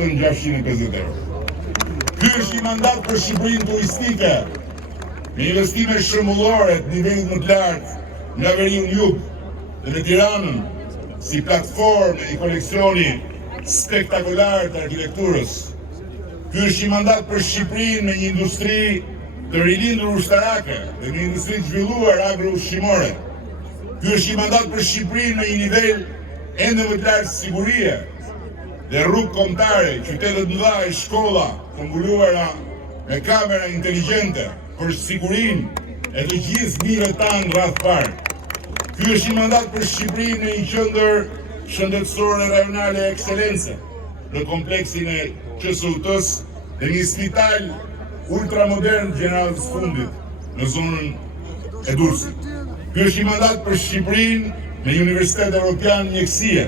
€650. Ky është një mandat për Shqipërinë turistike, me investime shëmbullore të nivelit më të lartë nga veriu në jug dhe në Tiranën si platformë i koleksioni spektakolar të arkitekturës. Ky është një mandat për Shqipërinë me një industri të rilindur ushtarake dhe një industri të zhvilluar agro-ushqimore. Ky është një mandat për Shqipërinë me një nivel ende më të lartë sigurie dhe rrugë kombëtare, qytete të mëdha e shkolla të mbuluara me kamera inteligjente për sigurinë e të gjithë fëmijëve tanë rreth park. Ky është një mandat për Shqipërinë në një qendër shëndetësore rajonale e ekselence në kompleksin e QSUT-s dhe një spital ultramodern gjeneratës fundit në zonën e Durrësit. Ky është një mandat për Shqipërinë me një universitet evropian mjekësie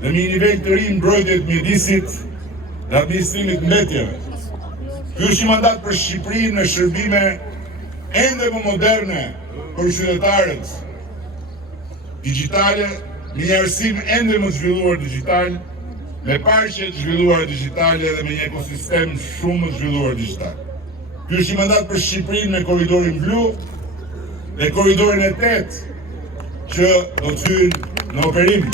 dhe me një nivel të ri mbrojtje të mjedisit dhe administrimit mbetjeve. Ky është një mandat për Shqipërinë me shërbime ende më moderne për qytetarët, digjitale, me një arsim ende më zhvilluar digital, me parqe të zhvilluar digitale dhe me një ekosistem shumë të zhvilluar digital. Ky është një mandat për Shqipërinë me korridorin blu dhe korridorin e 8 që do të hyjnë në operim,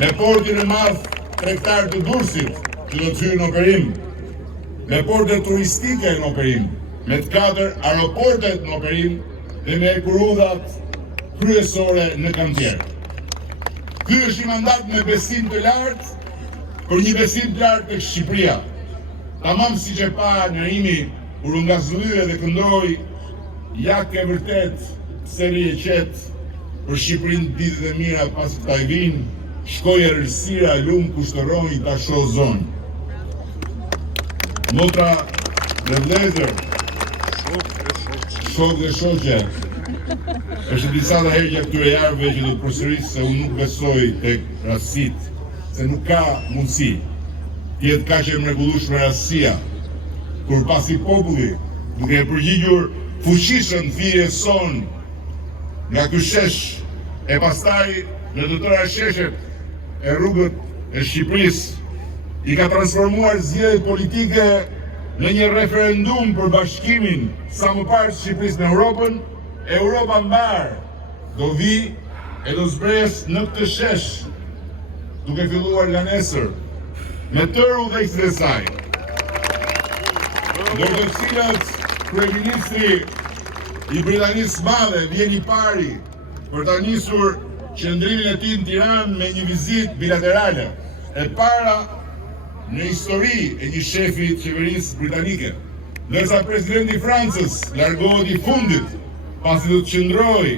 me portin e madh tregtar të Durrësit që do të hyjnë në operim, me portet turistike në operim, me të 4 aeroportet në operim dhe me kurudhat kryesore në kantier. Ky është një mandat me besim të lartë, për një besim të lartë tek Shqipëria. Tamam siç e pa Nerimi kur u ngazllye dhe këndoi "Ja ke vërtet seri e qetë për Shqipërinë ditët e mira pas këtij vin, shkoi errësira lum kushtëroi ta shoh zonë." Motra dhe vëllezër, shok dhe shoqe, është disa dhe herë këtyre javëve që do të përsëris se unë nuk besoj tek rastësitë, se nuk ka mundësi të jetë kaq e mrekullueshme rastësia kur pasi populli duke e përgjigjur fuqishëm thirrjes son nga ky shesh e pastaj në të tëra sheshet e rrugët e Shqipërisë i ka transformuar zgjedhjet politike në një referendum për bashkimin sa më parë të Shqipërisë në Europën, Europa mbar do vi e do zbres në këtë shesh duke filluar nga nesër me tërë udhëheqësit e saj. Ndër të cilët kryeministri i Britanisë së Madhe vjen i pari për ta nisur qëndrimin e tij në Tiranë me një vizitë bilaterale e para në histori e një shefi të qeverisë britanike, ndërsa presidenti i Francës largohet i fundit pasi do të qëndrojë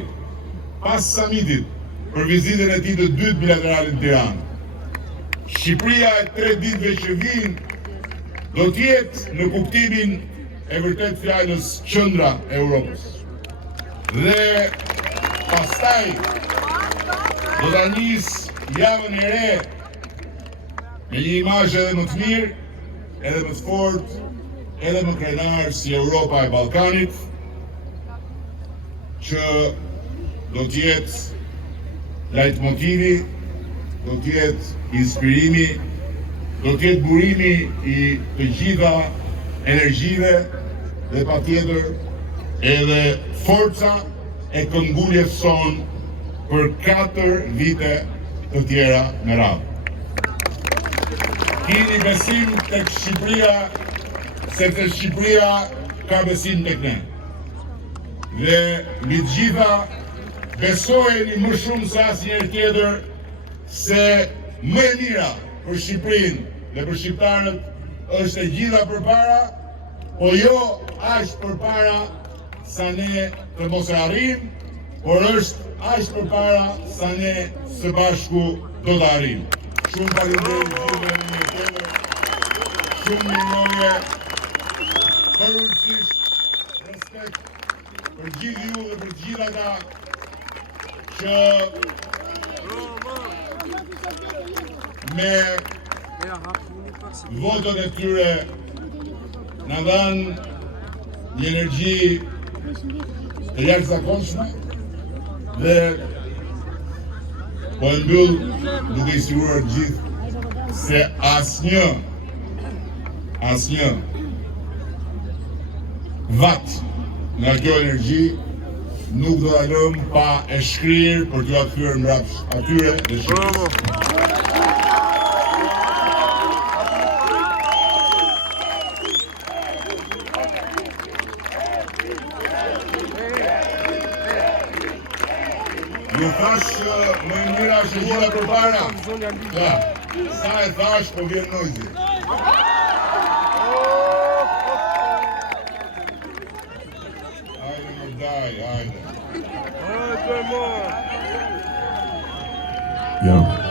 pas samitit për vizitën e tij të dytë bilaterale në Tiranë. Shqipëria e 3 ditëve që vijnë do të jetë në kuptimin e vërtet fjalës qendra e Europës. Dhe pastaj do ta nis javën e re me një imazh edhe më të mirë, edhe më të fortë, edhe më krenar si Europa e Ballkanit, që do të jetë lajtmotivi, do të jetë inspirimi, do të jetë burimi i të gjitha energjive dhe patjetër edhe forca e kënguljes son për 4 vite të tjera me radhë. Kini besim tek Shqipëria, sepse Shqipëria ka besim tek ne. Dhe mbi të gjitha besojeni më shumë se asnjëherë tjetër se më e mira për Shqipërinë dhe për shqiptarët është e gjitha përpara, po jo aq përpara sa ne të mos e arrijmë, por është aq përpara sa ne së bashku do të arrijmë. Shumë faleminderit gjithëve në një tjetër, shumë mirënjohje, përgjithsisht respekt për gjithë ju dhe për gjithë ata që me votën e tyre na dhanë një energji të jashtëzakonshme dhe po e mbyll duke i siguruar gjithë se asnjë asnjë vat nga kjo energji nuk do ta lëm pa e shkrirë për t'u kthyer mbrapsht atyre dhe Shqipërisë. Ju thash më e mira është e gjitha përpara. Ja, sa e thash po vjen nojzi. Hajde më daj, hajde. Ja.